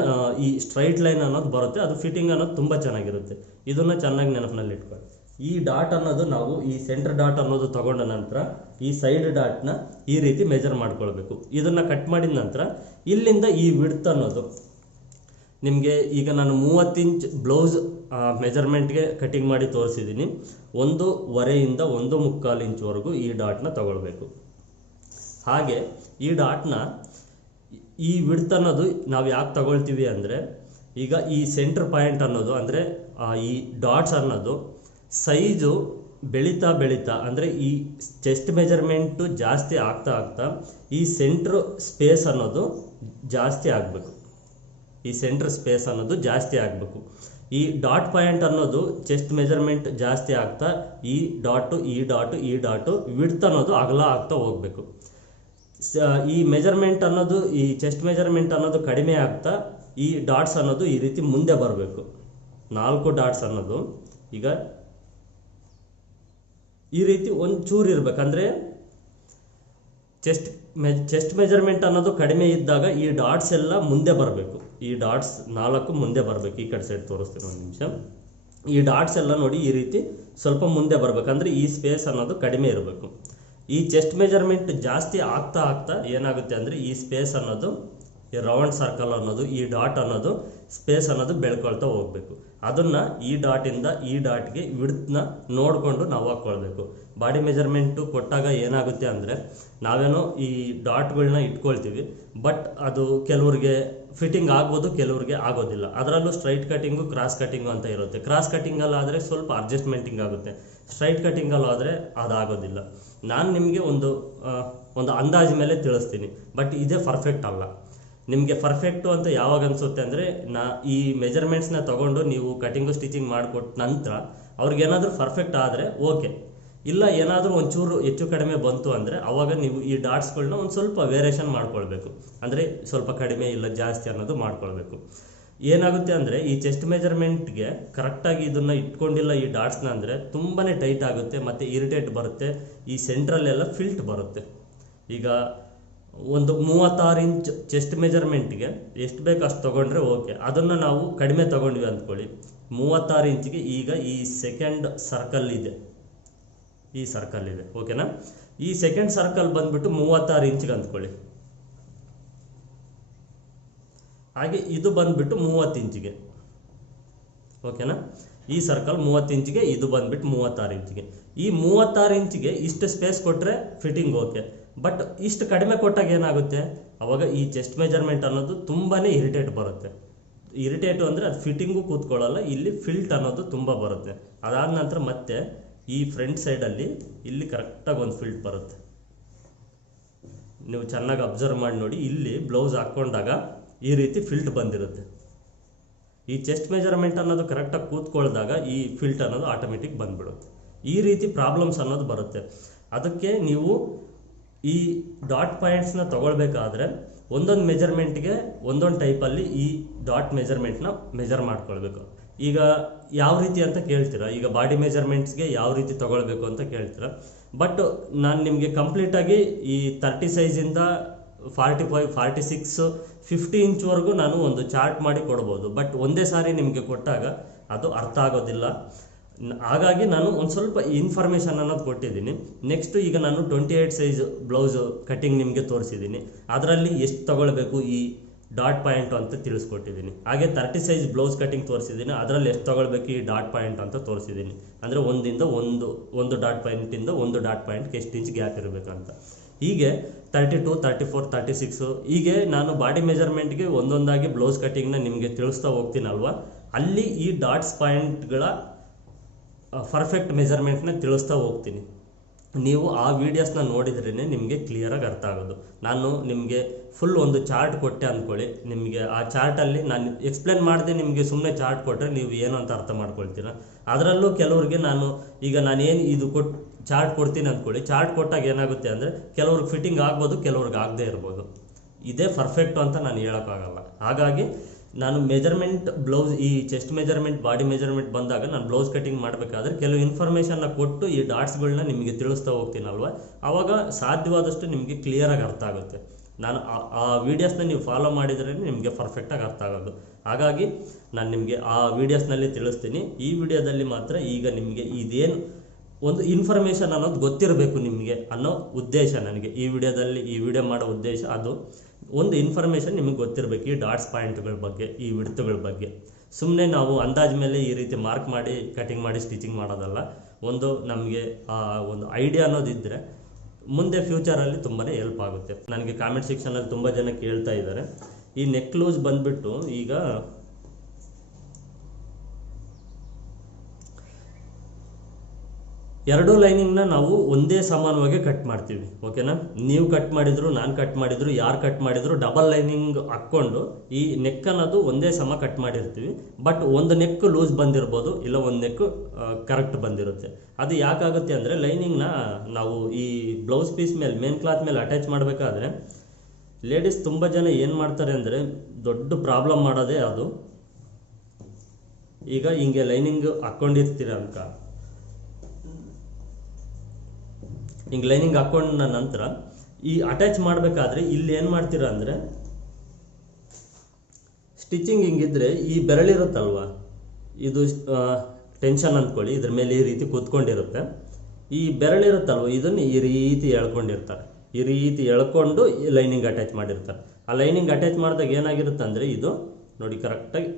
ಈ ಸ್ಟ್ರೈಟ್ ಲೈನ್ ಅನ್ನೋದು ಬರುತ್ತೆ. ಅದು ಫಿಟ್ಟಿಂಗ್ ಅನ್ನೋದು ತುಂಬ ಚೆನ್ನಾಗಿರುತ್ತೆ. ಇದನ್ನು ಚೆನ್ನಾಗಿ ನೆನಪಿನಲ್ಲಿ ಇಟ್ಕೊಳ್ಳಿ. ಈ ಡಾಟ್ ಅನ್ನೋದು ನಾವು ಈ ಸೆಂಟರ್ ಡಾಟ್ ಅನ್ನೋದು ತಗೊಂಡ ನಂತರ ಈ ಸೈಡ್ ಡಾಟ್ನ ಈ ರೀತಿ ಮೆಜರ್ ಮಾಡ್ಕೊಳ್ಬೇಕು. ಇದನ್ನು ಕಟ್ ಮಾಡಿದ ನಂತರ ಇಲ್ಲಿಂದ ಈ ವಿಡ್ತ್ ಅನ್ನೋದು ನಿಮಗೆ ಈಗ ನಾನು 30 ಇಂಚ್ ಬ್ಲೌಸ್ ಮೆಜರ್ಮೆಂಟ್ಗೆ ಕಟಿಂಗ್ ಮಾಡಿ ತೋರಿಸಿದ್ದೀನಿ. 1.25ಇಂದ 1.25 ಇಂಚ್ವರೆಗೂ ಈ ಡಾಟ್ನ ತಗೊಳ್ಬೇಕು. ಹಾಗೆ ಈ ಡಾಟ್ನ ಈ ವಿಡ್ತ್ ಅನ್ನೋದು ನಾವು ಯಾಕೆ ತಗೊಳ್ತೀವಿ ಅಂದರೆ ಈಗ ಈ ಸೆಂಟರ್ ಪಾಯಿಂಟ್ ಅನ್ನೋದು ಅಂದರೆ ಈ ಡಾಟ್ಸ್ ಅನ್ನೋದು ಸೈಜು ಬೆಳೀತಾ ಅಂದರೆ ಈ ಚೆಸ್ಟ್ ಮೆಜರ್ಮೆಂಟು ಜಾಸ್ತಿ ಆಗ್ತಾ ಈ ಸೆಂಟ್ರ್ ಸ್ಪೇಸ್ ಅನ್ನೋದು ಜಾಸ್ತಿ ಆಗಬೇಕು. ಈ ಸೆಂಟ್ರ್ ಸ್ಪೇಸ್ ಅನ್ನೋದು ಜಾಸ್ತಿ ಆಗಬೇಕು. ಈ ಡಾಟ್ ಪಾಯಿಂಟ್ ಅನ್ನೋದು ಚೆಸ್ಟ್ ಮೆಜರ್ಮೆಂಟ್ ಜಾಸ್ತಿ ಆಗ್ತಾ ಈ ಡಾಟು ವಿಡ್ತ್ ಅನ್ನೋದು ಅಗಲ ಆಗ್ತಾ ಹೋಗಬೇಕು. ಈ ಮೆಜರ್ಮೆಂಟ್ ಅನ್ನೋದು ಈ ಚೆಸ್ಟ್ ಮೆಜರ್ಮೆಂಟ್ ಅನ್ನೋದು ಕಡಿಮೆ ಆಗ್ತಾ ಈ ಡಾಟ್ಸ್ ಅನ್ನೋದು ಈ ರೀತಿ ಮುಂದೆ ಬರಬೇಕು. 4 ಡಾಟ್ಸ್ ಅನ್ನೋದು ಈಗ ಈ ರೀತಿ ಒಂಚೂರು ಇರಬೇಕಂದ್ರೆ ಚೆಸ್ಟ್ ಮೆಜರ್ಮೆಂಟ್ ಅನ್ನೋದು ಕಡಿಮೆ ಇದ್ದಾಗ ಈ ಡಾಟ್ಸ್ ಎಲ್ಲ ಮುಂದೆ ಬರಬೇಕು. ಈ ಡಾಟ್ಸ್ 4 ಮುಂದೆ ಬರಬೇಕು. ಈ ಕಡೆ ಸೈಡ್ ತೋರಿಸ್ತೀನಿ ಒಂದು ನಿಮಿಷ. ಈ ಡಾಟ್ಸ್ ಎಲ್ಲ ನೋಡಿ ಈ ರೀತಿ ಸ್ವಲ್ಪ ಮುಂದೆ ಬರಬೇಕಂದ್ರೆ ಈ ಸ್ಪೇಸ್ ಅನ್ನೋದು ಕಡಿಮೆ ಇರಬೇಕು. ಈ ಚೆಸ್ಟ್ ಮೆಜರ್ಮೆಂಟ್ ಜಾಸ್ತಿ ಆಗ್ತಾ ಏನಾಗುತ್ತೆ ಅಂದರೆ ಈ ಸ್ಪೇಸ್ ಅನ್ನೋದು ಈ ರೌಂಡ್ ಸರ್ಕಲ್ ಅನ್ನೋದು ಈ ಡಾಟ್ ಅನ್ನೋದು ಸ್ಪೇಸ್ ಅನ್ನೋದು ಬೆಳ್ಕೊಳ್ತಾ ಹೋಗಬೇಕು. ಅದನ್ನು ಈ ಡಾಟಿಂದ ಈ ಡಾಟ್ಗೆ ವಿಡ್ತ್ನ ನೋಡಿಕೊಂಡು ನಾವು ಹಾಕ್ಕೊಳ್ಬೇಕು. ಬಾಡಿ ಮೆಜರ್ಮೆಂಟು ಕೊಟ್ಟಾಗ ಏನಾಗುತ್ತೆ ಅಂದರೆ ನಾವೇನೋ ಈ ಡಾಟ್ಗಳನ್ನ ಇಟ್ಕೊಳ್ತೀವಿ, ಬಟ್ ಅದು ಕೆಲವ್ರಿಗೆ ಫಿಟ್ಟಿಂಗ್ ಆಗ್ಬೋದು, ಕೆಲವ್ರಿಗೆ ಆಗೋದಿಲ್ಲ. ಅದರಲ್ಲೂ ಸ್ಟ್ರೈಟ್ ಕಟಿಂಗು ಕ್ರಾಸ್ ಕಟಿಂಗು ಅಂತ ಇರುತ್ತೆ. ಕ್ರಾಸ್ ಕಟಿಂಗಲ್ಲಾದರೆ ಸ್ವಲ್ಪ ಅಡ್ಜಸ್ಟ್ಮೆಂಟಿಂಗ್ ಆಗುತ್ತೆ, ಸ್ಟ್ರೈಟ್ ಕಟಿಂಗಲ್ಲಾದರೆ ಅದಾಗೋದಿಲ್ಲ. ನಾನು ನಿಮಗೆ ಒಂದು ಅಂದಾಜು ಮೇಲೆ ತಿಳಿಸ್ತೀನಿ, ಬಟ್ ಇದೇ ಪರ್ಫೆಕ್ಟ್ ಅಲ್ಲ. ನಿಮಗೆ ಪರ್ಫೆಕ್ಟು ಅಂತ ಯಾವಾಗ ಅನಿಸುತ್ತೆ ಅಂದರೆ ಈ ಮೆಜರ್ಮೆಂಟ್ಸ್ನ ತೊಗೊಂಡು ನೀವು ಕಟಿಂಗು ಸ್ಟಿಚಿಂಗ್ ಮಾಡಿಕೊಟ್ಟ ನಂತರ ಅವ್ರಿಗೇನಾದರೂ ಪರ್ಫೆಕ್ಟ್ ಆದರೆ ಓಕೆ, ಇಲ್ಲ ಏನಾದರೂ ಒಂಚೂರು ಹೆಚ್ಚು ಕಡಿಮೆ ಬಂತು ಅಂದರೆ ಆವಾಗ ನೀವು ಈ ಡಾಟ್ಸ್ಗಳನ್ನ ಒಂದು ಸ್ವಲ್ಪ ವೇರಿಯೇಷನ್ ಮಾಡ್ಕೊಳ್ಬೇಕು. ಅಂದರೆ ಸ್ವಲ್ಪ ಕಡಿಮೆ ಇಲ್ಲ ಜಾಸ್ತಿ ಅನ್ನೋದು ಮಾಡ್ಕೊಳ್ಬೇಕು. ಏನಾಗುತ್ತೆ ಅಂದರೆ ಈ ಚೆಸ್ಟ್ ಮೆಜರ್ಮೆಂಟ್ಗೆ ಕರೆಕ್ಟಾಗಿ ಇದನ್ನು ಇಟ್ಕೊಂಡಿಲ್ಲ ಈ ಡಾಟ್ಸ್ನ ಅಂದರೆ ತುಂಬಾ ಟೈಟ್ ಆಗುತ್ತೆ ಮತ್ತು ಇರಿಟೇಟ್ ಬರುತ್ತೆ. ಈ ಸೆಂಟ್ರಲ್ಲೆಲ್ಲ ಫಿಲ್ಟ್ ಬರುತ್ತೆ. ಈಗ ಒಂದು 36 ಇಂಚ್ ಚೆಸ್ಟ್ ಮೆಜರ್ಮೆಂಟ್ಗೆ ಎಷ್ಟು ಬೇಕು ಅಷ್ಟು ತೊಗೊಂಡ್ರೆ ಓಕೆ. ಅದನ್ನು ನಾವು ಕಡಿಮೆ ತೊಗೊಂಡ್ವಿ ಅಂದ್ಕೊಳ್ಳಿ, 36 ಇಂಚಿಗೆ ಈಗ ಈ ಸೆಕೆಂಡ್ ಸರ್ಕಲ್ ಇದೆ, ಈ ಸರ್ಕಲ್ ಇದೆ, ಓಕೆನಾ. ಈ ಸೆಕೆಂಡ್ ಸರ್ಕಲ್ ಬಂದ್ಬಿಟ್ಟು 36 ಇಂಚಿಗೆ ಅಂದ್ಕೊಳ್ಳಿ. ಹಾಗೆ ಇದು ಬಂದ್ಬಿಟ್ಟು 30 ಇಂಚಿಗೆ. ಓಕೆನಾ. ಈ ಸರ್ಕಲ್ 30 ಇಂಚಿಗೆ, ಇದು ಬಂದ್ಬಿಟ್ಟು 36 ಇಂಚಿಗೆ. ಈ 36 ಇಂಚಿಗೆ ಇಷ್ಟು ಸ್ಪೇಸ್ ಕೊಟ್ಟರೆ ಫಿಟ್ಟಿಂಗ್ ಓಕೆ. ಬಟ್ ಇಷ್ಟು ಕಡಿಮೆ ಕೊಟ್ಟಾಗ ಏನಾಗುತ್ತೆ, ಅವಾಗ ಈ ಚೆಸ್ಟ್ ಮೆಜರ್ಮೆಂಟ್ ಅನ್ನೋದು ತುಂಬಾ ಇರಿಟೇಟ್ ಬರುತ್ತೆ. ಇರಿಟೇಟು ಅಂದರೆ ಅದು ಫಿಟ್ಟಿಂಗು ಕೂತ್ಕೊಳ್ಳಲ್ಲ, ಇಲ್ಲಿ ಫಿಲ್ಟ್ ಅನ್ನೋದು ತುಂಬ ಬರುತ್ತೆ. ಅದಾದ ನಂತರ ಮತ್ತೆ ಈ ಫ್ರಂಟ್ ಸೈಡಲ್ಲಿ ಇಲ್ಲಿ ಕರೆಕ್ಟಾಗಿ ಒಂದು ಫಿಲ್ಟ್ ಬರುತ್ತೆ. ನೀವು ಚೆನ್ನಾಗಿ ಅಬ್ಸರ್ವ್ ಮಾಡಿ ನೋಡಿ, ಇಲ್ಲಿ ಬ್ಲೌಸ್ ಹಾಕ್ಕೊಂಡಾಗ ಈ ರೀತಿ ಫಿಲ್ಟ್ ಬಂದಿರುತ್ತೆ. ಈ ಚೆಸ್ಟ್ ಮೆಜರ್ಮೆಂಟ್ ಅನ್ನೋದು ಕರೆಕ್ಟಾಗಿ ಕೂತ್ಕೊಳ್ದಾಗ ಈ ಫಿಲ್ಟ್ ಅನ್ನೋದು ಆಟೋಮೆಟಿಕ್ ಬಂದ್ಬಿಡುತ್ತೆ. ಈ ರೀತಿ ಪ್ರಾಬ್ಲಮ್ಸ್ ಅನ್ನೋದು ಬರುತ್ತೆ. ಅದಕ್ಕೆ ನೀವು ಈ ಡಾಟ್ ಪಾಯಿಂಟ್ಸ್ನ ತೊಗೊಳ್ಬೇಕಾದ್ರೆ ಒಂದೊಂದು ಮೆಜರ್ಮೆಂಟ್ಗೆ ಒಂದೊಂದು ಟೈಪಲ್ಲಿ ಈ ಡಾಟ್ ಮೆಜರ್ಮೆಂಟ್ನ ಮೆಜರ್ ಮಾಡ್ಕೊಳ್ಬೇಕು. ಈಗ ಯಾವ ರೀತಿ ಅಂತ ಕೇಳ್ತೀರಾ, ಈಗ ಬಾಡಿ ಮೆಜರ್ಮೆಂಟ್ಸ್ಗೆ ಯಾವ ರೀತಿ ತೊಗೊಳ್ಬೇಕು ಅಂತ ಕೇಳ್ತೀರಾ. ಬಟ್ ನಾನು ನಿಮಗೆ ಕಂಪ್ಲೀಟಾಗಿ ಈ 30 ಸೈಜಿಂದ 45, 46, 50 ಇಂಚ್ವರೆಗೂ ನಾನು ಒಂದು ಚಾರ್ಟ್ ಮಾಡಿ ಕೊಡ್ಬೋದು. ಬಟ್ ಒಂದೇ ಸಾರಿ ನಿಮಗೆ ಕೊಟ್ಟಾಗ ಅದು ಅರ್ಥ ಆಗೋದಿಲ್ಲ. ಹಾಗಾಗಿ ನಾನು ಒಂದು ಸ್ವಲ್ಪ ಇನ್ಫಾರ್ಮೇಷನ್ ಅನ್ನೋದು ಕೊಟ್ಟಿದ್ದೀನಿ. ನೆಕ್ಸ್ಟು ಈಗ ನಾನು 28 ಸೈಜ್ ಬ್ಲೌಸು ಕಟಿಂಗ್ ನಿಮಗೆ ತೋರಿಸಿದ್ದೀನಿ. ಅದರಲ್ಲಿ ಎಷ್ಟು ತೊಗೊಳ್ಬೇಕು ಈ ಡಾಟ್ ಪಾಯಿಂಟು ಅಂತ ತಿಳಿಸ್ಕೊಟ್ಟಿದ್ದೀನಿ. ಹಾಗೆ 30 ಸೈಜ್ ಬ್ಲೌಸ್ ಕಟಿಂಗ್ ತೋರಿಸಿದ್ದೀನಿ, ಅದರಲ್ಲಿ ಎಷ್ಟು ತೊಗೊಳ್ಬೇಕು ಈ ಡಾಟ್ ಪಾಯಿಂಟ್ ಅಂತ ತೋರಿಸಿದ್ದೀನಿ. ಅಂದರೆ ಒಂದಿಂದ ಒಂದು ಡಾಟ್ ಪಾಯಿಂಟಿಂದ ಒಂದು ಡಾಟ್ ಪಾಯಿಂಟ್ಗೆ ಎಷ್ಟು ಇಂಚ್ ಗ್ಯಾಪ್ ಇರಬೇಕಂತ. ಹೀಗೆ 32, 34, 36 ಹೀಗೆ ನಾನು ಬಾಡಿ ಮೆಜರ್ಮೆಂಟ್ಗೆ ಒಂದೊಂದಾಗಿ ಬ್ಲೌಸ್ ಕಟಿಂಗ್ನ ನಿಮಗೆ ತಿಳಿಸ್ತಾ ಹೋಗ್ತೀನಲ್ವ, ಅಲ್ಲಿ ಈ ಡಾಟ್ಸ್ ಪಾಯಿಂಟ್ಗಳ ಪರ್ಫೆಕ್ಟ್ ಮೆಜರ್ಮೆಂಟ್ನ ತಿಳಿಸ್ತಾ ಹೋಗ್ತೀನಿ. ನೀವು ಆ ವೀಡಿಯೋಸ್ನ ನೋಡಿದ್ರೇ ನಿಮಗೆ ಕ್ಲಿಯರಾಗಿ ಅರ್ಥ ಆಗೋದು. ನಾನು ನಿಮಗೆ ಫುಲ್ ಒಂದು ಚಾರ್ಟ್ ಕೊಟ್ಟೆ ಅಂದ್ಕೊಳ್ಳಿ, ನಿಮಗೆ ಆ ಚಾರ್ಟಲ್ಲಿ ನಾನು ಎಕ್ಸ್ಪ್ಲೇನ್ ಮಾಡಿದೆ, ನಿಮಗೆ ಸುಮ್ಮನೆ ಚಾರ್ಟ್ ಕೊಟ್ಟರೆ ನೀವು ಏನು ಅಂತ ಅರ್ಥ ಮಾಡ್ಕೊಳ್ತೀರ. ಅದರಲ್ಲೂ ಕೆಲವ್ರಿಗೆ ನಾನೇನು ಇದು ಚಾರ್ಟ್ ಕೊಡ್ತೀನಿ ಅಂದ್ಕೊಳ್ಳಿ, ಚಾರ್ಟ್ ಕೊಟ್ಟಾಗ ಏನಾಗುತ್ತೆ ಅಂದರೆ ಕೆಲವ್ರಿಗೆ ಫಿಟ್ಟಿಂಗ್ ಆಗ್ಬೋದು, ಕೆಲವ್ರಿಗೆ ಆಗದೆ ಇರ್ಬೋದು. ಇದೇ ಪರ್ಫೆಕ್ಟು ಅಂತ ನಾನು ಹೇಳೋಕ್ಕಾಗಲ್ಲ. ಹಾಗಾಗಿ ನಾನು ಮೆಜರ್ಮೆಂಟ್ ಬ್ಲೌಸ್ ಈ ಚೆಸ್ಟ್ ಮೆಜರ್ಮೆಂಟ್ ಬಾಡಿ ಮೆಜರ್ಮೆಂಟ್ ಬಂದಾಗ ನಾನು ಬ್ಲೌಸ್ ಕಟಿಂಗ್ ಮಾಡಬೇಕಾದ್ರೆ ಕೆಲವು ಇನ್ಫಾರ್ಮೇಷನ್ನ ಕೊಟ್ಟು ಈ ಡಾಟ್ಸ್ಗಳನ್ನ ನಿಮಗೆ ತಿಳಿಸ್ತಾ ಹೋಗ್ತೀನಲ್ವ, ಆವಾಗ ಸಾಧ್ಯವಾದಷ್ಟು ನಿಮಗೆ ಕ್ಲಿಯರಾಗಿ ಅರ್ಥ ಆಗುತ್ತೆ. ನಾನು ಆ ವೀಡಿಯೋಸ್ನ ನೀವು ಫಾಲೋ ಮಾಡಿದ್ರೆ ನಿಮಗೆ ಪರ್ಫೆಕ್ಟಾಗಿ ಅರ್ಥ ಆಗೋದು. ಹಾಗಾಗಿ ನಾನು ನಿಮಗೆ ಆ ವೀಡಿಯೋಸ್ನಲ್ಲಿ ತಿಳಿಸ್ತೀನಿ. ಈ ವಿಡಿಯೋದಲ್ಲಿ ಮಾತ್ರ ಈಗ ನಿಮಗೆ ಇದೇನು ಒಂದು ಇನ್ಫಾರ್ಮೇಷನ್ ಅನ್ನೋದು ಗೊತ್ತಿರಬೇಕು ನಿಮಗೆ ಅನ್ನೋ ಉದ್ದೇಶ ನನಗೆ. ಈ ವಿಡಿಯೋ ಮಾಡೋ ಉದ್ದೇಶ ಅದು. ಒಂದು ಇನ್ಫಾರ್ಮೇಷನ್ ನಿಮಗೆ ಗೊತ್ತಿರಬೇಕು ಈ ಡಾಟ್ಸ್ ಪಾಯಿಂಟ್ಗಳ ಬಗ್ಗೆ, ಈ ವಿಡ್ತ್ಗಳ ಬಗ್ಗೆ. ಸುಮ್ಮನೆ ನಾವು ಅಂದಾಜು ಮೇಲೆ ಈ ರೀತಿ ಮಾರ್ಕ್ ಮಾಡಿ ಕಟಿಂಗ್ ಮಾಡಿ ಸ್ಟಿಚಿಂಗ್ ಮಾಡೋದಲ್ಲ. ನಮಗೆ ಒಂದು ಐಡಿಯಾ ಅನ್ನೋದಿದ್ದರೆ ಮುಂದೆ ಫ್ಯೂಚರಲ್ಲಿ ತುಂಬಾ ಹೆಲ್ಪ್ ಆಗುತ್ತೆ. ನನಗೆ ಕಾಮೆಂಟ್ ಸೆಕ್ಷನಲ್ಲಿ ತುಂಬ ಜನ ಕೇಳ್ತಾ ಇದ್ದಾರೆ, ಈ ನೆಕ್ ಲೂಸ್ ಬಂದುಬಿಟ್ಟು ಈಗ ಎರಡೂ ಲೈನಿಂಗ್ನ ನಾವು ಒಂದೇ ಸಮಾನವಾಗಿ ಕಟ್ ಮಾಡ್ತೀವಿ. ಓಕೆನಾ. ನೀವು ಕಟ್ ಮಾಡಿದ್ರು, ನಾನು ಕಟ್ ಮಾಡಿದ್ರು, ಯಾರು ಕಟ್ ಮಾಡಿದ್ರು ಡಬಲ್ ಲೈನಿಂಗ್ ಹಾಕ್ಕೊಂಡು ಈ ನೆಕ್ ಅನ್ನೋದು ಒಂದೇ ಸಮ ಕಟ್ ಮಾಡಿರ್ತೀವಿ. ಬಟ್ ಒಂದು ನೆಕ್ ಲೂಸ್ ಬಂದಿರ್ಬೋದು, ಇಲ್ಲ ಒಂದು ನೆಕ್ ಕರೆಕ್ಟ್ ಬಂದಿರುತ್ತೆ. ಅದು ಯಾಕಾಗುತ್ತೆ ಅಂದರೆ ಲೈನಿಂಗ್ನ ನಾವು ಈ ಬ್ಲೌಸ್ ಪೀಸ್ ಮೇಲೆ ಮೇನ್ ಕ್ಲಾತ್ ಮೇಲೆ ಅಟ್ಯಾಚ್ ಮಾಡಬೇಕಾದ್ರೆ ಲೇಡೀಸ್ ತುಂಬ ಜನ ಏನು ಮಾಡ್ತಾರೆ ಅಂದರೆ ದೊಡ್ಡ ಪ್ರಾಬ್ಲಮ್ ಮಾಡೋದೇ ಅದು. ಈಗ ಹಿಂಗೆ ಲೈನಿಂಗ್ ಹಾಕ್ಕೊಂಡಿರ್ತೀರ ಅಂತ, ಹಿಂಗೆ ಲೈನಿಂಗ್ ಹಾಕೊಂಡ ನಂತರ ಈ ಅಟ್ಯಾಚ್ ಮಾಡಬೇಕಾದ್ರೆ ಇಲ್ಲಿ ಏನು ಮಾಡ್ತೀರಾ ಅಂದರೆ ಸ್ಟಿಚಿಂಗ್ ಹಿಂಗಿದ್ರೆ ಈ ಬೆರಳಿರುತ್ತಲ್ವ, ಇದು ಟೆನ್ಷನ್ ಅಂದ್ಕೊಳ್ಳಿ, ಇದ್ರ ಮೇಲೆ ಈ ರೀತಿ ಕೂತ್ಕೊಂಡಿರುತ್ತೆ. ಈ ಬೆರಳಿರುತ್ತಲ್ವ ಇದನ್ನು ಈ ರೀತಿ ಎಳ್ಕೊಂಡಿರ್ತಾರೆ. ಈ ರೀತಿ ಎಳ್ಕೊಂಡು ಲೈನಿಂಗ್ ಅಟ್ಯಾಚ್ ಮಾಡಿರ್ತಾರೆ. ಆ ಲೈನಿಂಗ್ ಅಟ್ಯಾಚ್ ಮಾಡಿದಾಗ ಏನಾಗಿರುತ್ತೆ ಅಂದರೆ ಇದು ನೋಡಿ ಕರೆಕ್ಟಾಗಿ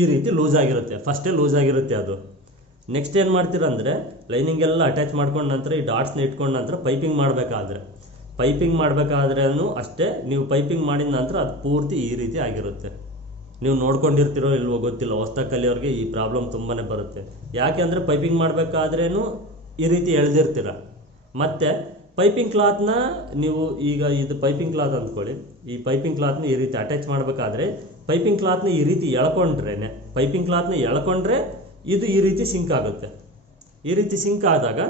ಈ ರೀತಿ ಲೂಸ್ ಆಗಿರುತ್ತೆ. ಫಸ್ಟೇ ಲೂಸ್ ಆಗಿರುತ್ತೆ ಅದು. ನೆಕ್ಸ್ಟ್ ಏನು ಮಾಡ್ತೀರ ಅಂದರೆ ಲೈನಿಂಗ್ ಎಲ್ಲ ಅಟ್ಯಾಚ್ ಮಾಡ್ಕೊಂಡ ನಂತರ ಈ ಡಾಟ್ಸ್ನ ಇಟ್ಕೊಂಡ ನಂತರ ಪೈಪಿಂಗ್ ಮಾಡಬೇಕಾದ್ರೂ ಅಷ್ಟೇ, ನೀವು ಪೈಪಿಂಗ್ ಮಾಡಿದ ನಂತರ ಅದು ಪೂರ್ತಿ ಈ ರೀತಿ ಆಗಿರುತ್ತೆ. ನೀವು ನೋಡ್ಕೊಂಡಿರ್ತಿರೋ ಇಲ್ವೋ ಗೊತ್ತಿಲ್ಲ, ಹೊಸ್ದಾಗಿ ಕಲಿಯೋರಿಗೆ ಈ ಪ್ರಾಬ್ಲಮ್ ತುಂಬಾ ಬರುತ್ತೆ. ಯಾಕೆ ಅಂದರೆ ಪೈಪಿಂಗ್ ಮಾಡಬೇಕಾದ್ರೂ ಈ ರೀತಿ ಎಳೆದಿರ್ತೀರ. ಮತ್ತು ಪೈಪಿಂಗ್ ಕ್ಲಾತ್ನ ನೀವು ಈಗ ಇದು ಪೈಪಿಂಗ್ ಕ್ಲಾತ್ ಅಂದ್ಕೊಳ್ಳಿ, ಈ ಪೈಪಿಂಗ್ ಕ್ಲಾತ್ನ ಈ ರೀತಿ ಅಟ್ಯಾಚ್ ಮಾಡಬೇಕಾದ್ರೆ ಪೈಪಿಂಗ್ ಕ್ಲಾತ್ನ ಈ ರೀತಿ ಎಳ್ಕೊಂಡ್ರೆ ಇದು ಈ ರೀತಿ ಸಿಂಕ್ ಆಗುತ್ತೆ. ಈ ರೀತಿ ಸಿಂಕ್ ಆದಾಗ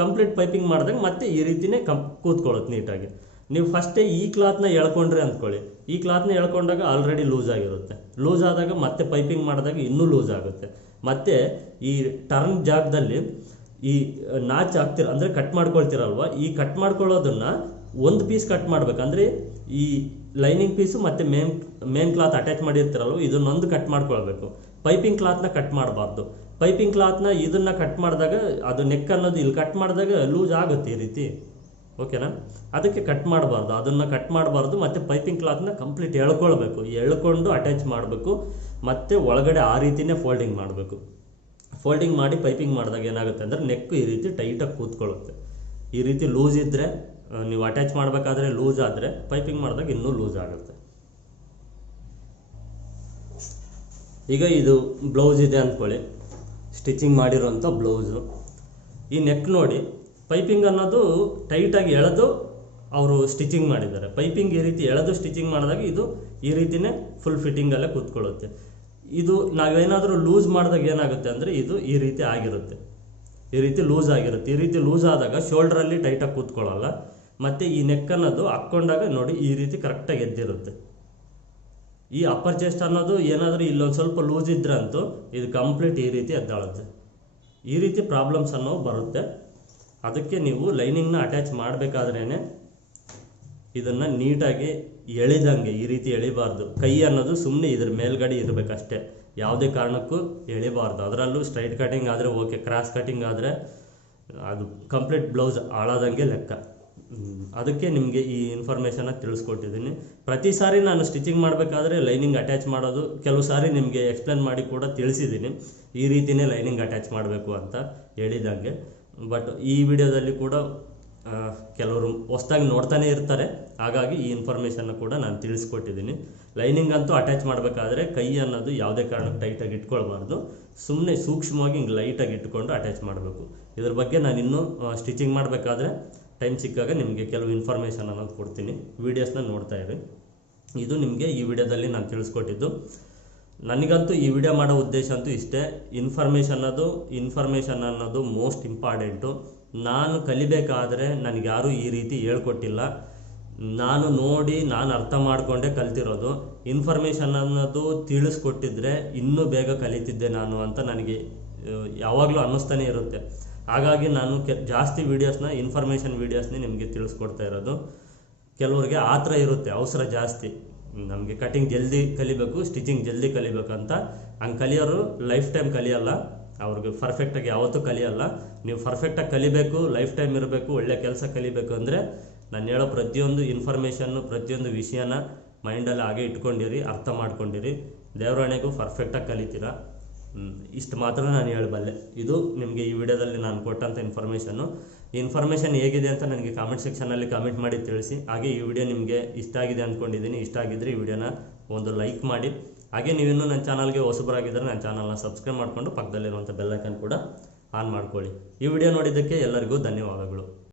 ಕಂಪ್ಲೀಟ್ ಪೈಪಿಂಗ್ ಮಾಡಿದಾಗ ಮತ್ತೆ ಈ ರೀತಿನೇ ಕೂತ್ಕೊಳ್ಳುತ್ತೆ ನೀಟಾಗಿ. ನೀವು ಫಸ್ಟೇ ಈ ಕ್ಲಾತ್ನ ಎಳ್ಕೊಂಡ್ರೆ ಅಂದ್ಕೊಳ್ಳಿ, ಈ ಕ್ಲಾತ್ನ ಎಳ್ಕೊಂಡಾಗ ಆಲ್ರೆಡಿ ಲೂಸ್ ಆಗಿರುತ್ತೆ. ಲೂಸ್ ಆದಾಗ ಮತ್ತೆ ಪೈಪಿಂಗ್ ಮಾಡಿದಾಗ ಇನ್ನೂ ಲೂಸ್ ಆಗುತ್ತೆ. ಮತ್ತು ಈ ಟರ್ನ್ ಜಾಗದಲ್ಲಿ ಈ ನಾಚ್ ಹಾಕ್ತಿರ ಅಂದರೆ ಕಟ್ ಮಾಡ್ಕೊಳ್ತೀರಲ್ವ, ಈ ಕಟ್ ಮಾಡ್ಕೊಳ್ಳೋದನ್ನು ಒಂದು ಪೀಸ್ ಕಟ್ ಮಾಡ್ಬೇಕಂದ್ರೆ ಈ ಲೈನಿಂಗ್ ಪೀಸು ಮತ್ತು ಮೇನ್ ಕ್ಲಾತ್ ಅಟ್ಯಾಚ್ ಮಾಡಿರ್ತೀರಲ್ವ ಇದನ್ನೊಂದು ಕಟ್ ಮಾಡ್ಕೊಳ್ಬೇಕು. ಪೈಪಿಂಗ್ ಕ್ಲಾತ್ನ ಕಟ್ ಮಾಡಬಾರ್ದು. ಪೈಪಿಂಗ್ ಕ್ಲಾತ್ನ ಇದನ್ನು ಕಟ್ ಮಾಡಿದಾಗ ಅದು ನೆಕ್ ಅನ್ನೋದು ಇಲ್ಲಿ ಕಟ್ ಮಾಡಿದಾಗ ಲೂಸ್ ಆಗುತ್ತೆ ಈ ರೀತಿ. ಓಕೆನಾ. ಅದಕ್ಕೆ ಕಟ್ ಮಾಡಬಾರ್ದು, ಅದನ್ನು ಕಟ್ ಮಾಡಬಾರ್ದು. ಮತ್ತು ಪೈಪಿಂಗ್ ಕ್ಲಾತ್ನ ಕಂಪ್ಲೀಟ್ ಎಳ್ಕೊಳ್ಬೇಕು, ಎಳ್ಕೊಂಡು ಅಟ್ಯಾಚ್ ಮಾಡಬೇಕು. ಮತ್ತು ಒಳಗಡೆ ಆ ರೀತಿಯೇ ಫೋಲ್ಡಿಂಗ್ ಮಾಡಬೇಕು. ಫೋಲ್ಡಿಂಗ್ ಮಾಡಿ ಪೈಪಿಂಗ್ ಮಾಡಿದಾಗ ಏನಾಗುತ್ತೆ ಅಂದರೆ ನೆಕ್ಕು ಈ ರೀತಿ ಟೈಟಾಗಿ ಕೂತ್ಕೊಳ್ಳುತ್ತೆ. ಈ ರೀತಿ ಲೂಸ್ ಇದ್ದರೆ ನೀವು ಅಟ್ಯಾಚ್ ಮಾಡಬೇಕಾದ್ರೆ ಲೂಸ್ ಆದರೆ ಪೈಪಿಂಗ್ ಮಾಡಿದಾಗ ಇನ್ನೂ ಲೂಸ್ ಆಗುತ್ತೆ. ಈಗ ಇದು ಬ್ಲೌಸ್ ಇದೆ ಅಂದ್ಕೊಳ್ಳಿ, ಸ್ಟಿಚಿಂಗ್ ಮಾಡಿರೋಂಥ ಬ್ಲೌಸು. ಈ ನೆಕ್ ನೋಡಿ, ಪೈಪಿಂಗ್ ಅನ್ನೋದು ಟೈಟಾಗಿ ಎಳೆದು ಅವರು ಸ್ಟಿಚಿಂಗ್ ಮಾಡಿದ್ದಾರೆ. ಪೈಪಿಂಗ್ ಈ ರೀತಿ ಎಳೆದು ಸ್ಟಿಚಿಂಗ್ ಮಾಡಿದಾಗ ಇದು ಈ ರೀತಿಯೇ ಫುಲ್ ಫಿಟ್ಟಿಂಗಲ್ಲೇ ಕೂತ್ಕೊಳ್ಳುತ್ತೆ. ಇದು ನಾವೇನಾದರೂ ಲೂಸ್ ಮಾಡಿದಾಗ ಏನಾಗುತ್ತೆ ಅಂದರೆ ಇದು ಈ ರೀತಿ ಆಗಿರುತ್ತೆ, ಈ ರೀತಿ ಲೂಸ್ ಆಗಿರುತ್ತೆ. ಈ ರೀತಿ ಲೂಸ್ ಆದಾಗ ಶೋಲ್ಡ್ರಲ್ಲಿ ಟೈಟಾಗಿ ಕೂತ್ಕೊಳ್ಳಲ್ಲ. ಮತ್ತು ಈ ನೆಕ್ ಅನ್ನೋದು ಹಾಕ್ಕೊಂಡಾಗ ನೋಡಿ ಈ ರೀತಿ ಕರೆಕ್ಟಾಗಿ ಎದ್ದಿರುತ್ತೆ. ಈ ಅಪ್ಪರ್ ಚೆಸ್ಟ್ ಅನ್ನೋದು ಏನಾದರೂ ಇಲ್ಲೊಂದು ಸ್ವಲ್ಪ ಲೂಸ್ ಇದ್ರಂತೂ ಇದು ಕಂಪ್ಲೀಟ್ ಈ ರೀತಿ ಎದ್ದಾಳುತ್ತೆ. ಈ ರೀತಿ ಪ್ರಾಬ್ಲಮ್ಸ್ ಅನ್ನೋವು ಬರುತ್ತೆ. ಅದಕ್ಕೆ ನೀವು ಲೈನಿಂಗ್ನ ಅಟ್ಯಾಚ್ ಮಾಡಬೇಕಾದ್ರೇ ಇದನ್ನು ನೀಟಾಗಿ ಎಳಿದಂಗೆ ಈ ರೀತಿ ಎಳಿಬಾರ್ದು. ಕೈ ಅನ್ನೋದು ಸುಮ್ಮನೆ ಇದ್ರ ಮೇಲ್ಗಡೆ ಇರಬೇಕಷ್ಟೇ, ಯಾವುದೇ ಕಾರಣಕ್ಕೂ ಎಳಿಬಾರ್ದು. ಅದರಲ್ಲೂ ಸ್ಟ್ರೈಟ್ ಕಟಿಂಗ್ ಆದರೆ ಓಕೆ, ಕ್ರಾಸ್ ಕಟಿಂಗ್ ಆದರೆ ಅದು ಕಂಪ್ಲೀಟ್ ಬ್ಲೌಸ್ ಹಾಳಾದಂಗೆ ಲೆಕ್ಕ. ಅದಕ್ಕೆ ನಿಮಗೆ ಈ ಇನ್ಫಾರ್ಮೇಷನ್ನ ತಿಳಿಸ್ಕೊಟ್ಟಿದ್ದೀನಿ. ಪ್ರತಿ ಸಾರಿ ನಾನು ಸ್ಟಿಚಿಂಗ್ ಮಾಡಬೇಕಾದ್ರೆ ಲೈನಿಂಗ್ ಅಟ್ಯಾಚ್ ಮಾಡೋದು ಕೆಲವು ಸಾರಿ ನಿಮಗೆ ಎಕ್ಸ್ಪ್ಲೇನ್ ಮಾಡಿ ಕೂಡ ತಿಳಿಸಿದ್ದೀನಿ, ಈ ರೀತಿಯೇ ಲೈನಿಂಗ್ ಅಟ್ಯಾಚ್ ಮಾಡಬೇಕು ಅಂತ ಹೇಳಿದಂಗೆ. ಬಟ್ ಈ ವಿಡಿಯೋದಲ್ಲಿ ಕೂಡ ಕೆಲವರು ಹೊಸ್ದಾಗಿ ನೋಡ್ತಾನೆ ಇರ್ತಾರೆ, ಹಾಗಾಗಿ ಈ ಇನ್ಫಾರ್ಮೇಷನ್ನ ಕೂಡ ನಾನು ತಿಳಿಸ್ಕೊಟ್ಟಿದ್ದೀನಿ. ಲೈನಿಂಗ್ ಅಂತೂ ಅಟ್ಯಾಚ್ ಮಾಡಬೇಕಾದ್ರೆ ಕೈ ಅನ್ನೋದು ಯಾವುದೇ ಕಾರಣಕ್ಕೆ ಟೈಟಾಗಿ ಇಟ್ಕೊಳ್ಬಾರ್ದು, ಸುಮ್ಮನೆ ಸೂಕ್ಷ್ಮವಾಗಿ ಹಿಂಗೆ ಲೈಟಾಗಿ ಇಟ್ಕೊಂಡು ಅಟ್ಯಾಚ್ ಮಾಡಬೇಕು. ಇದ್ರ ಬಗ್ಗೆ ನಾನು ಇನ್ನೂ ಸ್ಟಿಚಿಂಗ್ ಮಾಡಬೇಕಾದ್ರೆ ಟೈಮ್ ಸಿಕ್ಕಾಗ ನಿಮಗೆ ಕೆಲವು ಇನ್ಫಾರ್ಮೇಷನ್ ಅನ್ನೋದು ಕೊಡ್ತೀನಿ, ವೀಡಿಯೋಸ್ನ ನೋಡ್ತಾ ಇರಿ. ಇದು ನಿಮಗೆ ಈ ವಿಡಿಯೋದಲ್ಲಿ ನಾನು ತಿಳಿಸ್ಕೊಟ್ಟಿದ್ದು. ನನಗಂತೂ ಈ ವಿಡಿಯೋ ಮಾಡೋ ಉದ್ದೇಶ ಅಂತೂ ಇಷ್ಟೇ, ಇನ್ಫಾರ್ಮೇಷನ್ ಅನ್ನೋದು ಮೋಸ್ಟ್ ಇಂಪಾರ್ಟೆಂಟು. ನಾನು ಕಲಿಬೇಕಾದ್ರೆ ನನಗೆ ಯಾರೂ ಈ ರೀತಿ ಹೇಳ್ಕೊಟ್ಟಿಲ್ಲ, ನಾನು ನೋಡಿ ನಾನು ಅರ್ಥ ಮಾಡಿಕೊಂಡೇ ಕಲ್ತಿರೋದು. ಇನ್ಫಾರ್ಮೇಷನ್ ಅನ್ನೋದು ತಿಳಿಸ್ಕೊಟ್ಟಿದ್ರೆ ಇನ್ನೂ ಬೇಗ ಕಲಿತಿದ್ದೆ ನಾನು ಅಂತ ನನಗೆ ಯಾವಾಗಲೂ ಅನ್ನಿಸ್ತಾನೆ ಇರುತ್ತೆ. ಹಾಗಾಗಿ ನಾನು ಜಾಸ್ತಿ ವೀಡಿಯೋಸ್ನ ಇನ್ಫಾರ್ಮೇಷನ್ ವೀಡಿಯೋಸ್ನೇ ನಿಮಗೆ ತಿಳಿಸ್ಕೊಡ್ತಾ ಇರೋದು. ಕೆಲವ್ರಿಗೆ ಆ ಥರ ಇರುತ್ತೆ, ಅವಸರ ಜಾಸ್ತಿ, ನಮಗೆ ಕಟಿಂಗ್ ಜಲ್ದಿ ಕಲಿಬೇಕು, ಸ್ಟಿಚಿಂಗ್ ಜಲ್ದಿ ಕಲಿಬೇಕಂತ. ಹಂಗೆ ಕಲಿಯೋರು ಲೈಫ್ ಟೈಮ್ ಕಲಿಯಲ್ಲ, ಅವ್ರಿಗೆ ಪರ್ಫೆಕ್ಟಾಗಿ ಯಾವತ್ತೂ ಕಲಿಯಲ್ಲ. ನೀವು ಪರ್ಫೆಕ್ಟಾಗಿ ಕಲಿಬೇಕು, ಲೈಫ್ ಟೈಮ್ ಇರಬೇಕು, ಒಳ್ಳೆ ಕೆಲಸ ಕಲಿಬೇಕು ಅಂದರೆ ನಾನು ಹೇಳೋ ಪ್ರತಿಯೊಂದು ಇನ್ಫಾರ್ಮೇಷನ್ನು, ಪ್ರತಿಯೊಂದು ವಿಷಯನ ಮೈಂಡಲ್ಲಿ ಹಾಗೆ ಇಟ್ಕೊಂಡಿರಿ, ಅರ್ಥ ಮಾಡ್ಕೊಂಡಿರಿ. ದೇವರಾಣೆಗೂ ಪರ್ಫೆಕ್ಟಾಗಿ ಕಲಿತೀರಾ. ಇಷ್ಟು ಮಾತ್ರ ನಾನು ಹೇಳಬಲ್ಲೆ. ಇದು ನಿಮಗೆ ಈ ವಿಡಿಯೋದಲ್ಲಿ ನಾನು ಕೊಟ್ಟಂಥ ಇನ್ಫಾರ್ಮೇಷನ್ನು. ಈ ಇನ್ಫಾರ್ಮೇಷನ್ ಹೇಗಿದೆ ಅಂತ ನನಗೆ ಕಾಮೆಂಟ್ ಸೆಕ್ಷನಲ್ಲಿ ಕಾಮೆಂಟ್ ಮಾಡಿ ತಿಳಿಸಿ. ಹಾಗೆ ಈ ವಿಡಿಯೋ ನಿಮಗೆ ಇಷ್ಟ ಆಗಿದೆ ಅಂದ್ಕೊಂಡಿದ್ದೀನಿ. ಇಷ್ಟ ಆಗಿದ್ದರೆ ಈ ವಿಡಿಯೋನ ಒಂದು ಲೈಕ್ ಮಾಡಿ. ಹಾಗೆ ನೀವಿನ್ನೂ ನನ್ನ ಚಾನಲ್ಗೆ ಹೊಸಬರಾಗಿದ್ದರೆ ನನ್ನ ಚಾನಲ್ನ ಸಬ್ಸ್ಕ್ರೈಬ್ ಮಾಡಿಕೊಂಡು ಪಕ್ಕದಲ್ಲಿರುವಂಥ ಬೆಲ್ ಐಕನ್ ಕೂಡ ಆನ್ ಮಾಡ್ಕೊಳ್ಳಿ. ಈ ವಿಡಿಯೋ ನೋಡಿದ್ದಕ್ಕೆ ಎಲ್ಲರಿಗೂ ಧನ್ಯವಾದಗಳು.